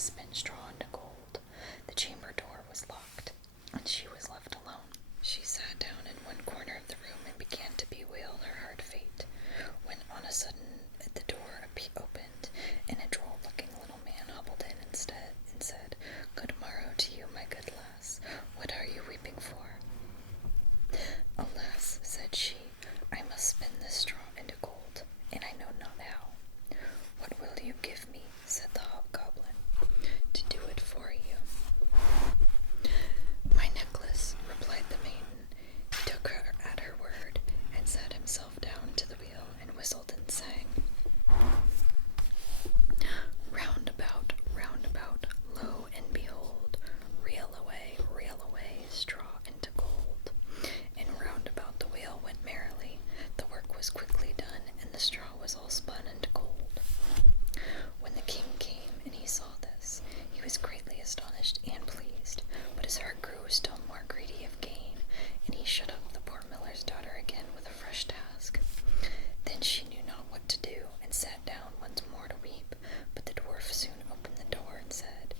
must spin straw into gold. The chamber door was locked, and she was left alone. She sat down in one corner of the room and began to bewail her hard fate, when on a sudden the door opened, and a droll-looking little man hobbled in instead and said, "Good morrow to you, my good lass. What are you weeping for?" "Alas," said she, "I must spin this straw into gold, and I know not how." "What will you give me," said the hobgoblin, "to do it for you?" "My necklace," replied the maiden. He took her at her word, and sat himself down to the wheel, and whistled and sang, round about, lo and behold, reel away, straw into gold." And round about the wheel went merrily. The work was quickly done, and the straw was all spun into gold. When the king came and he saw this, he was greatly astonished and pleased, but his heart grew still more greedy of gain, and he shut up the poor miller's daughter again with a fresh task. Then she knew not what to do, and sat down once more to weep, but the dwarf soon opened the door and said,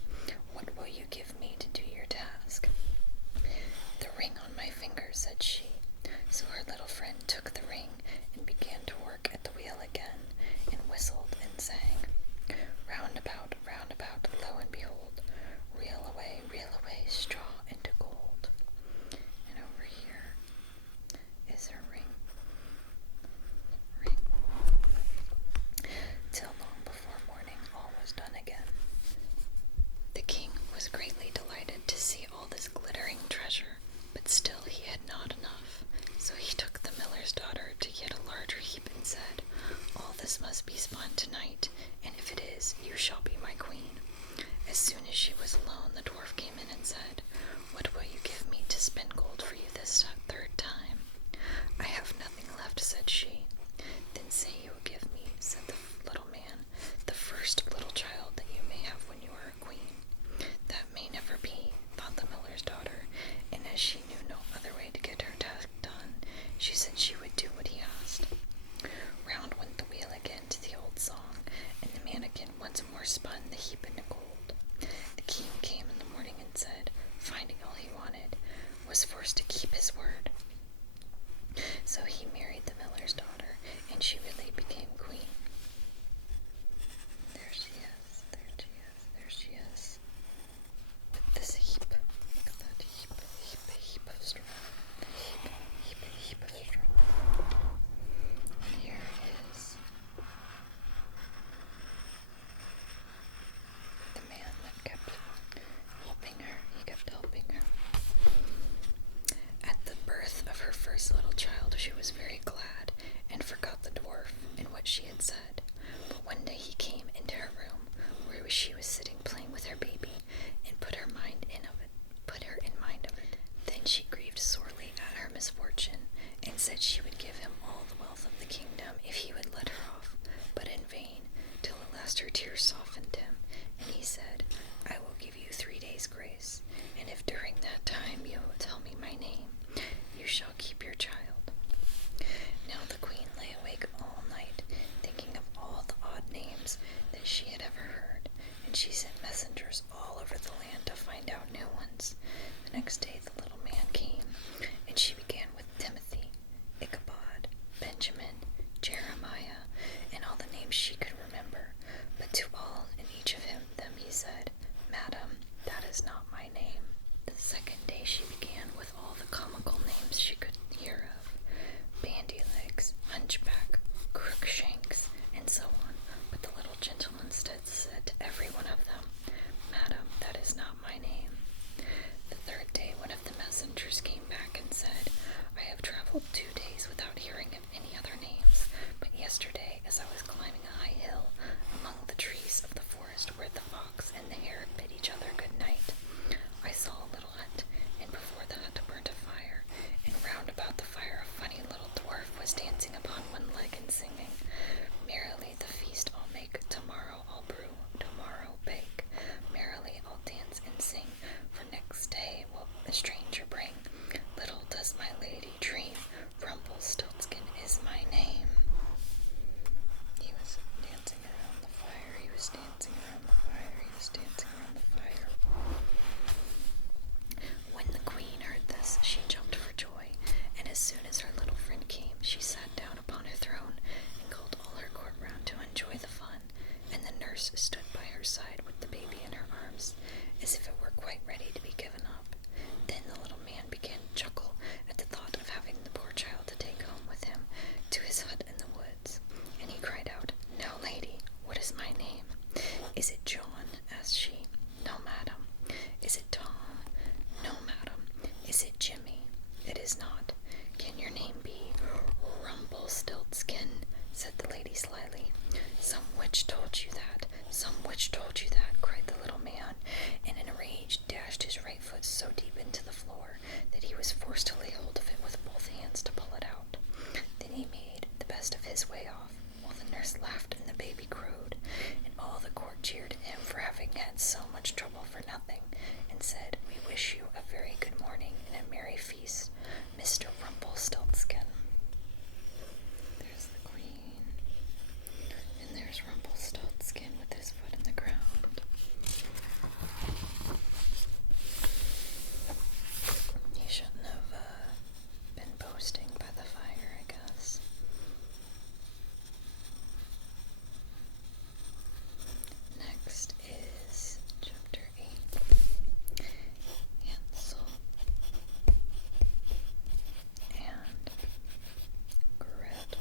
"What will you give me to do your task?" "The ring on my finger," said she. So her little friend took the ring, and began to work at the wheel again, and whistled and sang, round about, lo and behold, reel away, straw into gold. And over here is her ring. Till long before morning all was done again. The king was greatly delighted to see all this glittering treasure, but still he had not enough. So he took the miller's daughter to yet a larger heap and said, "All this must be spun tonight, and if it is, you shall be my queen." As soon as she was alone, the dwarf came in and said, "What will you give me to spin gold for you this third time?" "I have nothing left," said she. "Then say you will give me," said the little man, "the first little child that you may have when you are a queen." "That may never be," thought the miller's daughter, and as she knew no other way to get her task done, she said she would do what he asked. Round went the wheel again to the old song, and the mannikin once more spun the heap into gold. The king came in the morning and said, finding all he wanted, was forced to keep his word. So he married the miller's daughter, and she really became queen. There she is, with this heap. Look at that heap of straw. Heap of straw. And here is the man that kept helping her. He kept helping her. At the birth of her first little child, she was very glad, and forgot the dwarf and what she had said. But one day he came into her room, where she was sitting playing with her baby, and put her in mind of it. Then she grieved sorely at her misfortune, and said she would give him all the wealth of the kingdom if he would let her off, but in vain, till at last her tears softened him, and he said, "I will give you 3 days' grace, and if during that time you will tell me my name, you shall keep your child." Now the queen lay awake all night, thinking of all the odd names that she had ever heard, and she sent messengers all over the land to find out new ones. The next day the little man came, and she began with Timothy, Ichabod, Benjamin, Jeremiah, and all the names she could remember. But to all and each of them he said, "Madam, that is not my name." The second day she began with all the comical names she could hear of, Bandy Legs, Hunchback, Crookshanks, and so on. But the little gentleman instead said to every one of them, "Madam, that is not my name." The third day one of the messengers came back and said, Jimmy. It is not. Can your name be Rumpelstiltskin? Said the lady slyly. Some witch told you that. Some witch told you that, cried the little man, and in a rage dashed his right foot so deep into the floor that he was forced to lay hold of it with both hands to pull it out. Then he made the best of his way off, while the nurse laughed and the baby crowed, and all the court cheered him for having had so much trouble for nothing, and said, "We wish you a very good morning and a merry feast, Mr. Rumpelstiltskin." There's the queen, and there's Rumpelstiltskin with his foot in the ground. He shouldn't have been posting by the fire, I guess. Next is chapter 8. Hansel and Gretel.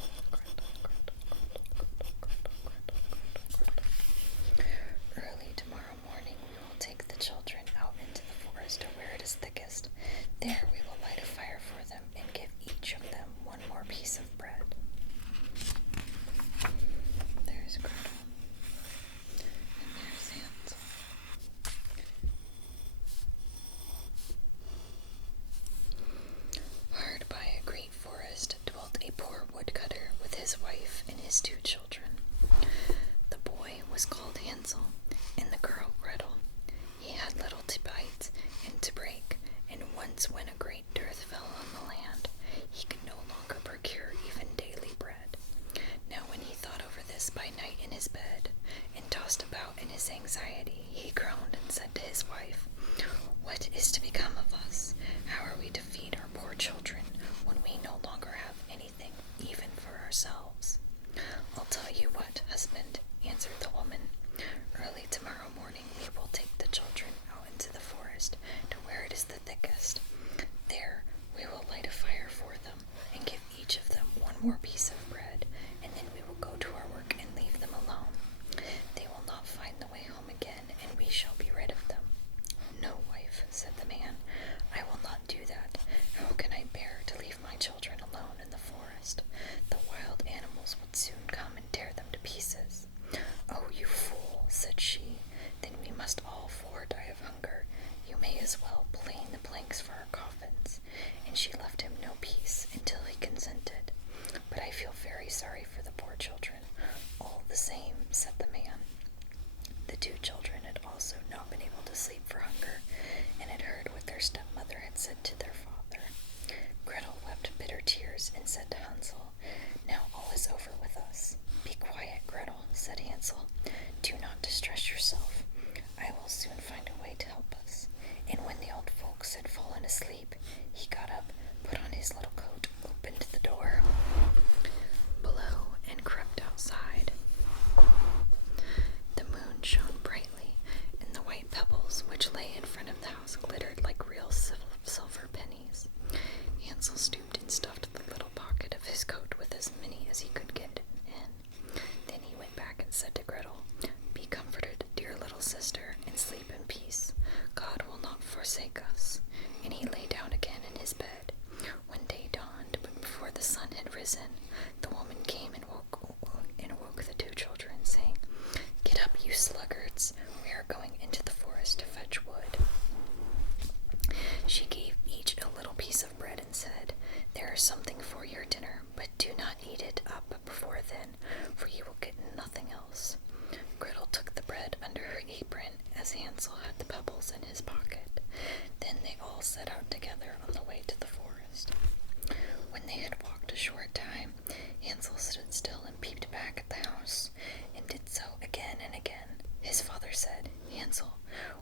Early tomorrow morning we will take the children out into the forest to where it is thickest. There we will light a fire for them and give each of them one more piece of bread. There's Gretel. And there's Hansel. Hard by a great forest dwelt a poor woodcutter with his wife and his 2 children. The boy was called Hansel, and the girl Gretel. He had little to bite and to break, and once when a great dearth fell on the land, he could no longer procure even daily bread. Now when he thought over this by night in his bed, and tossed about in his anxiety, he groaned and said to his wife, "What is to become of us? How are we to feed our poor children when we no longer have anything even for ourselves?" "I'll tell you what, husband," answered the woman. "Early tomorrow morning we will take the children out into the forest to where it is the thickest. There we will light a fire for them and give each of them one more piece of bread, and then we will go to our work and leave them alone. They will not find the way home again, and we shall be rid of them." "No, wife," said the man, "I will not do that. How can I bear to leave my children alone in the forest? The wild animals would soon come and tear them to pieces." "Oh, you fool," said she, "then we must all 4 die of hunger. You may as well plane the planks for our coffins." And she left him no peace until he consented. "But I feel very sorry for the poor children, all the same," said the man. The 2 children had also not been able to sleep for hunger, and had heard what their stepmother had said to their father. Gretel wept bitter tears and said to Hansel, "Now all is over with us." "Be quiet, Gretel," said Hansel. "Do not distress yourself. I will soon find a way to help us." And when the old folks had fallen asleep, he got up, put on his little coat, opened the door below, and crept outside. The moon shone brightly, and the white pebbles which lay in front of the house glittered like real silver pennies. Hansel stooped and stuffed the little pocket of his coat with as many as he could get in. Then he went back and said to Gretel, "Be comforted, dear little sister, and sleep in peace. God will not forsake us." And he lay down again in his bed. When day dawned, but before the sun had risen, the woman came and woke the 2 children, saying, "Get up, you sluggards. We are going into the forest to fetch wood." She gave each a little piece of bread and said, "There is something for your dinner, but do not eat it up before then, for you will get nothing else." Gretel took the bread under her apron, as Hansel had the pebbles in his pocket. Then they all set out together on the way to the forest. When they had walked a short time, Hansel stood still and peeped back at the house, and did so again and again. His father said, "Hansel,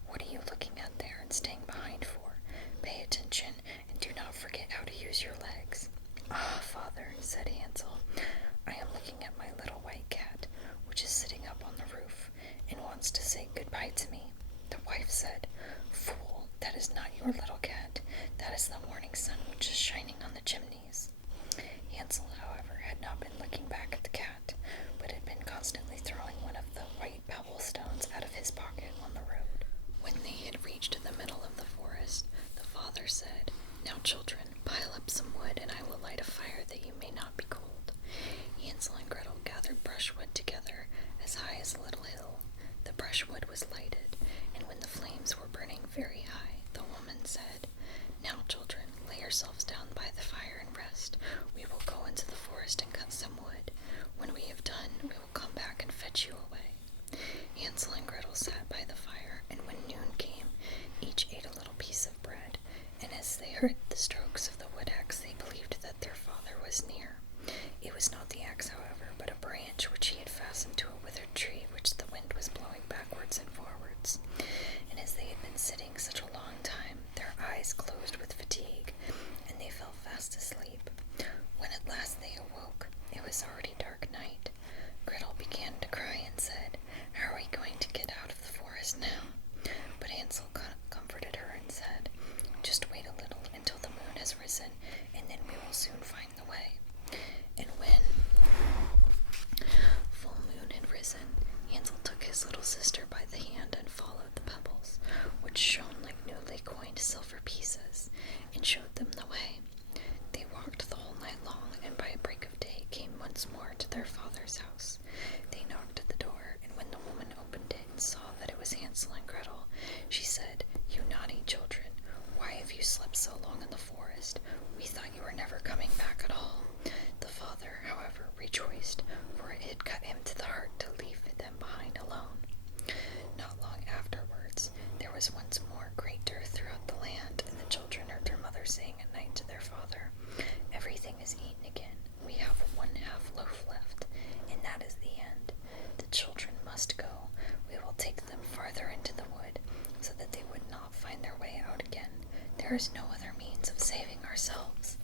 what are you looking at there and staying behind for? Pay attention, and do not forget how to use your legs." "Ah, father," said Hansel, "I am looking at my little white cat, which is sitting up on the roof, and wants to say goodbye to me." The wife said, "Fool, that is not your little cat. That is the morning sun which is shining on the chimneys." Hansel, however, had not been looking back at the cat, but had been constantly throwing one of the white pebble stones out of his pocket on the road. When they had reached the middle of the forest, the father said, "Now, children, as a little hill. The brushwood was lighted, and when the flames were burning very high, the woman said, "Now, children, lay yourselves down by the fire and rest. We will go into the forest and cut some wood. When we have done, we will come back and fetch you away." Hansel and Gretel sat by the fire, and when noon came, each ate a little piece of bread, and as they heard the strokes of the wood axe, they believed that their father was near. It was not the axe, however, but a branch which he had fastened to a withered tree which the wind was blowing backwards and forwards. And as they had been sitting such a long time, their eyes closed with fatigue, and they fell fast asleep. When at last they awoke, it was already dark night. Gretel began to cry and said, "How are we going to get out of the forest now?" But Hansel comforted her and said, "Just wait a little until the moon has risen, and then we will soon find the way." And when full moon had risen, Hansel took his little sister by the hand and followed the pebbles, which shone like newly coined silver pieces, and showed them the way. They walked the whole night long, and by break of day came once more to their father's house. They knocked at the door, and when the woman opened it and saw that it was Hansel and Gretel, she said, "You naughty children, why have you slept so long in the forest? We thought you were never coming back at all." The father, however, rejoiced, for it had cut him to the heart to leave them behind alone. Not long afterwards, there was once more great dearth throughout the land, and the children heard their mother saying at night to their father, "Everything is eaten again. We have 1/2 loaf left, and that is the end. The children must go. We will take them farther into the wood, so that they would not find their way out again. There is no other means of saving ourselves."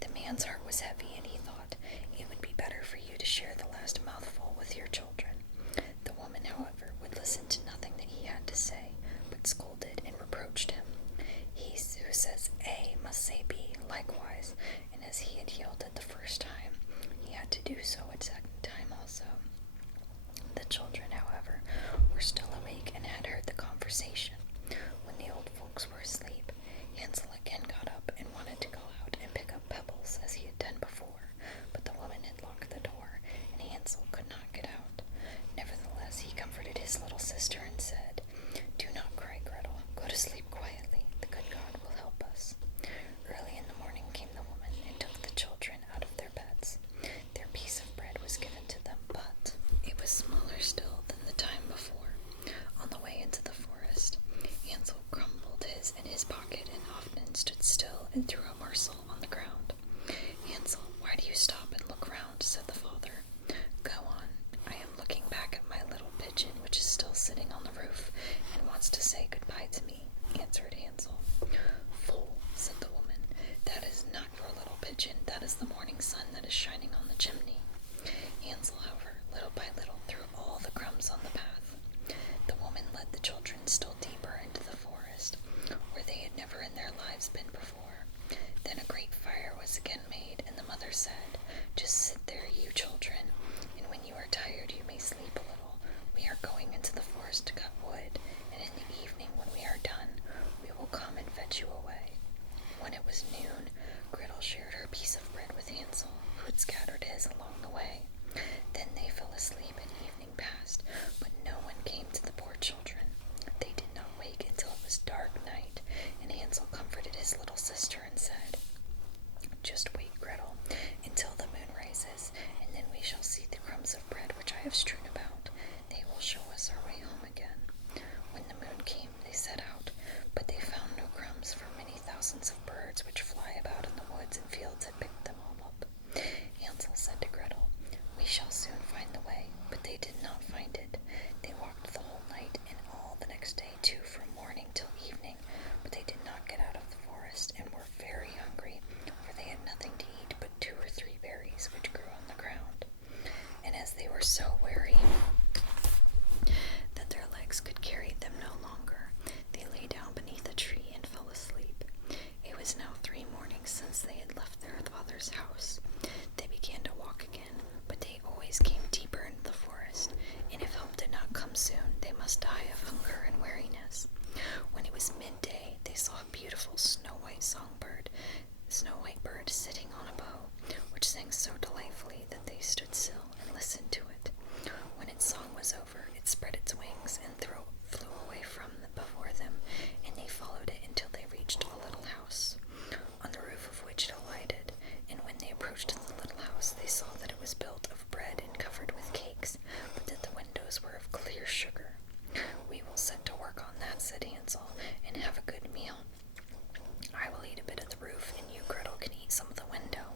The man's heart was heavy, and he thought, "It would be better for you to share the last mouthful with your children." The woman, however, would listen to nothing that he had to say, but scolded and reproached him. He who says A must say B likewise, and as he had yielded the first time, he had to do so a second time also. The children, however, were still awake and had heard the conversation. When the old folks were asleep, Hansel again got up and wanted to go out and pick up pebbles as he had done before, but the woman had locked the door, and Hansel could not get out. Nevertheless, he comforted his little sister and said, "Do not cry, Gretel. Go to sleep quietly. The good God will help us." Early in the morning came the woman and took the children out of their beds. Their piece of bread was given to them, but it was smaller still than the time before. On the way into the forest, Hansel crumbled his in his pocket and often stood still and threw a morsel on the ground. "Hansel, why do you stop and look round?" said the father. "Go on. I am looking back at my little pigeon, which is still sitting on the roof and wants to say goodbye to me," answered Hansel. "Fool," said the woman, "that is not your little pigeon. That is the morning sun that is shining on the chimney." Hansel, however, little by little threw all the crumbs on the path. The woman led the children still deeper into the forest, where they had never in their lives been before. Then a great fire was again made, and the mother said, "Just sit there, you children, and when you are tired you may sleep a little. We are going into the forest to cut wood, and in the evening when we are done, we will come and fetch you away." When it was noon, Gretel shared her piece of bread with Hansel, who had scattered his along the way. Then they fell asleep and evening passed, but no one came to the poor children. They did not wake until it was dark night, and Hansel comforted his little sister and said, "Just wait, Gretel, until the moon rises, and then we shall see the crumbs of bread which I have strewn about. They will show us our way home again." Hansel, and have a good meal. I will eat a bit of the roof, and you, Gretel, can eat some of the window.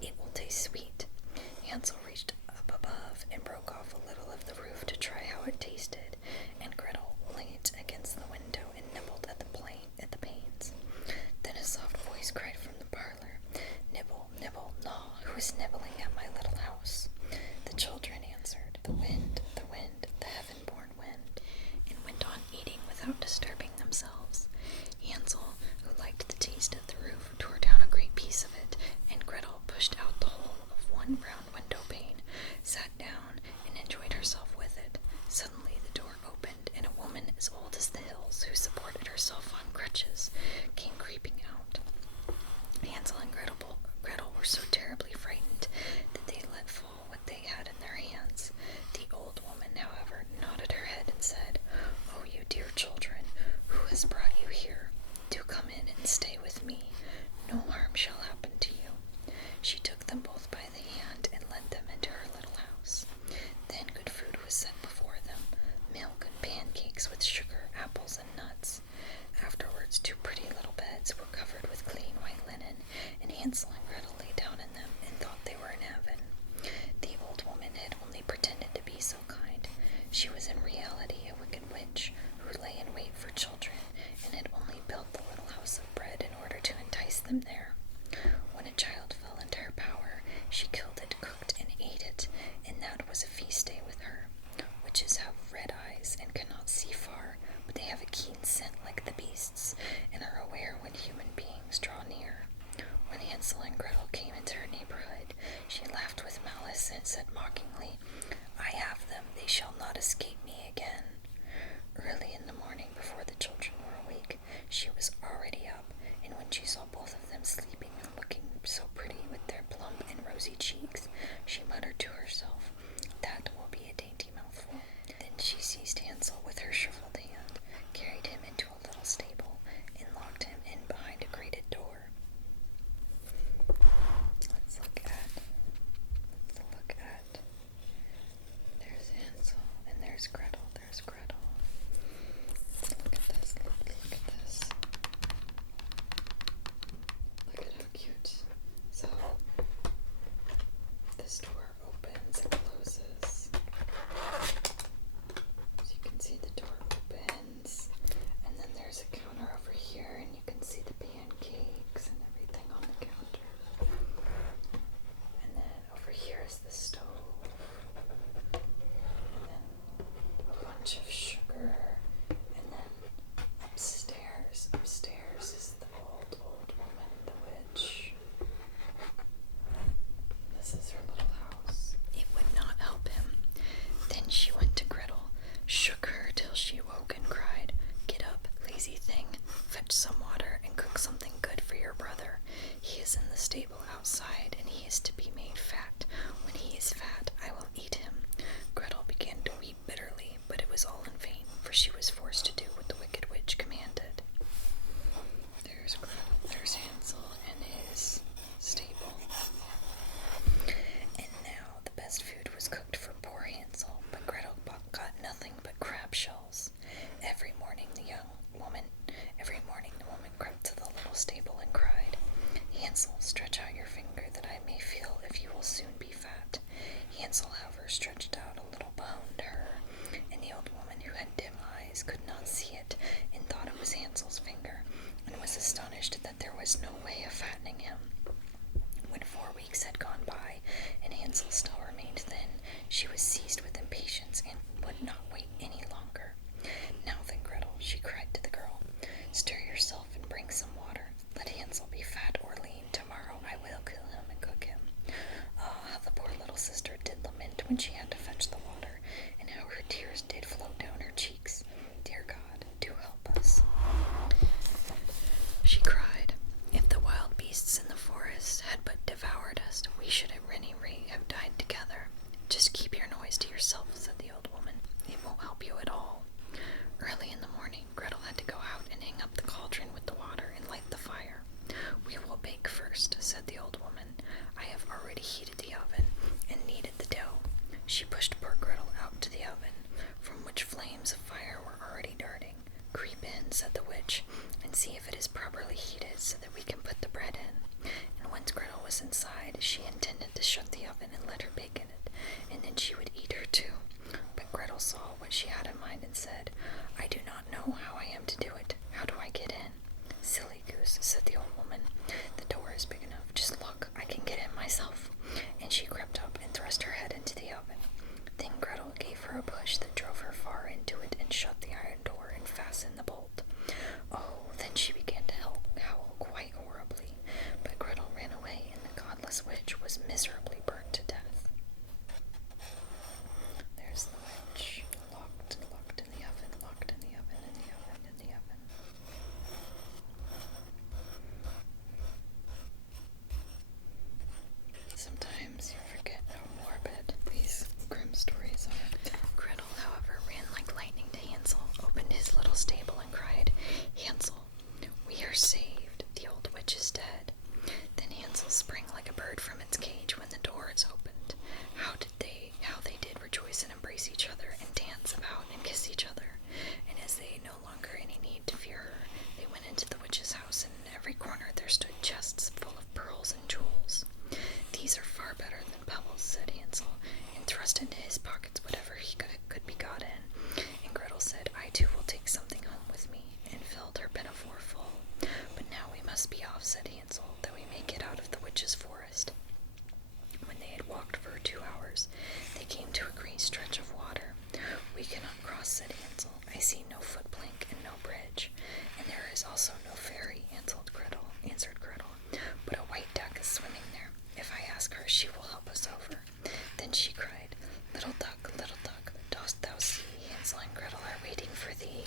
It will taste sweet. Hansel reached up above and broke off a little of the roof to try how it tasted, and Gretel leaned against the window and nibbled at the panes. Then a soft voice cried from the parlor, "Nibble, nibble, gnaw, who is nibbling at my little house?" The children answered, the wind, the heaven-born wind," and went on eating without disturbing themselves. Hansel, who liked the taste of the roof, tore down a great piece of it, and Gretel pushed out the whole of one round window pane, sat down, and enjoyed herself with it. Suddenly the door opened, and a woman as old as the hills, who supported herself on crutches, came creeping out. Hansel and Gretel were so terribly frightened that they let fall what they had in their hands. The old woman, however, nodded her head and said, "Oh, you dear children, who has brought you here? Do come in and stay with me. No harm shall happen to you." She took them both by the hand and led them into her little house. Then good food was set before them, milk and pancakes with sugar, apples, and nuts. Afterwards, two pretty little beds were covered with clean white linen, and Hansel and Gretel lay down in them and thought they were in heaven. The old woman had only pretended to be so kind. She was in reality a wicked witch who lay in wait for children and had only built the little house of bread in order to entice them there. When a child fell into her power, she killed it, cooked, and ate it, and that was a feast day with her. Witches have red eyes and cannot see far, but they have a keen scent like the beasts, and are aware when human beings draw near. When Hansel and Gretel came into her neighborhood, she laughed with malice and said mockingly, "I have them, they shall not escape me again." Early in the morning, before the children were awake, she was already up, and when she saw both of them sleeping and looking so pretty with their plump and rosy cheeks, she muttered to herself, "That will be a dainty mouthful." Then she seized Hansel with her shriveled hand, carried him into a little stable, and locked him in behind a grated door. Let's look at. There's Hansel, and there's Gretel. Let's look at this. Look at this. Look at how cute. So, this door opens and closes. So you can see the door opens, and then there's a counter over here, and you can see the pancakes and everything on the counter. And then over here is the stove, and then a bunch of sugar, and then upstairs is the old woman, the witch. This is her little house. It would not help him. Then she went to Gretel, shook her till she woke, and cried, "Get up, lazy thing, fetch some water and cook something good for your brother. He is in the stable outside, and he is to be made fat. When he is fat, I will eat him." Gretel began to weep bitterly, but it was all in vain, for she was forced to do what the wicked witch commanded. There's Gretel, there's Hansel and his stable. And now the best food was cooked for poor Hansel, but Gretel got nothing but crab shells. Every morning the woman crept to the little stable and cried, "Hansel, stretch out your finger that I may feel if you will soon be fat." Hansel, however, stretched out a little bone to her, and the old woman, who had dim eyes, could not see it, and thought it was Hansel's finger, and was astonished that there was no way of fattening him. When 4 weeks had gone by, and Hansel still remained thin, she was seized with impatience and would not wait any longer. "Now then, Gretel," she cried to the girl, "stir yourself and bring some water. Let Hansel be fat or lean. Tomorrow I will kill him and cook him." Ah, how the poor little sister did lament when she had to fetch the water, and how her tears did flow down her cheeks. "Dear God, do help us," she cried. "If the wild beasts in the forest had but devoured us, we should at any rate have died together." "Just keep your noise to yourself," said the old woman. "It won't help you at all." Early in the morning, Gretel had to go out and hang up the cauldron with the water and light the fire. "We will bake first," said the old woman. "I have already heated the oven and kneaded the dough." She see if it is properly heated so that we can put the bread in. And once Gretel was inside, she intended to shut the oven and let her bake in it, and then she would eat her too. But Gretel saw what she had in mind and said, "I do not know how I am to do it. How do I get in?" "Silly goose," said the old woman. "The door is big enough. Just look, I can get in myself." And she crept up and thrust her head into the oven. Then Gretel gave her a push that drove her far into it and shut the iron door and fastened the bolt. Oh, then she began to howl quite horribly, but Gretel ran away, and the godless witch was miserably burnt to death. There's the witch, locked in the oven, locked in the oven, in the oven, in the oven. Sometimes you forget how morbid these grim stories are. Gretel, however, ran like lightning to Hansel, opened his little stable, and cried, "Hansel, we are saved. The old witch is dead." Then Hansel sprang like a bird from its cage when the door is opened. How they did rejoice and embrace each other and dance about and kiss each other. And as they had no longer any need to fear her, they went into the witch's house, and in every corner there stood chests full of pearls and jewels. "These are far better than pebbles," said Hansel, and thrust into his pockets whatever he could be got in. And Gretel said, "I too will take something home with me," and filled her pinafore full. "But now we must be off," said Hansel, "that we may get out of the witch's forest." When they had walked for 2 hours, they came to a great stretch of water. "We cannot cross," said Hansel. "I see no footplank and no bridge." "And there is also no fairy," answered Gretel, "but a white duck is swimming there. If I ask her, she will help us over." Then she cried, little duck, dost thou see Hansel and Gretel are waiting for thee?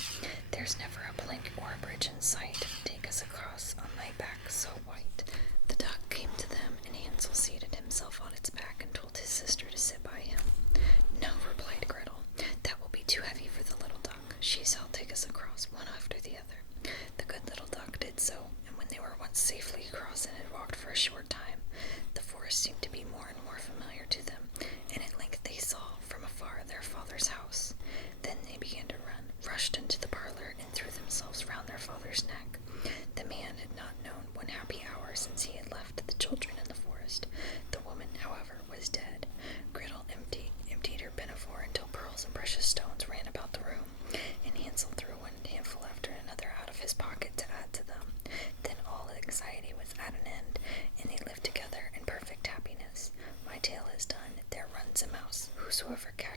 There's never a plank or a bridge in sight. Take us across on thy back so white." The duck came to them, and Hansel seated himself on its back and told his sister to sit by him. "No," replied Gretel, "that will be too heavy for the little duck. She shall take us across, one after the other." The good little duck did so, and when they were once safely across and had walked for a short time, the forest seemed to be more and more familiar to them, and at length they saw from afar their father's house. Then they began to run, rushed into the parlor, and threw themselves round their father's neck. The man had not known one happy hour since he had left the children in the forest. The woman, however, was dead. Gretel emptied her pinafore until pearls and precious stones ran about the room, and Hansel threw one handful after another out of his pocket to add to them. Then all anxiety was at an end, and they lived together in perfect happiness. My tale is done. There runs a mouse. Whosoever catches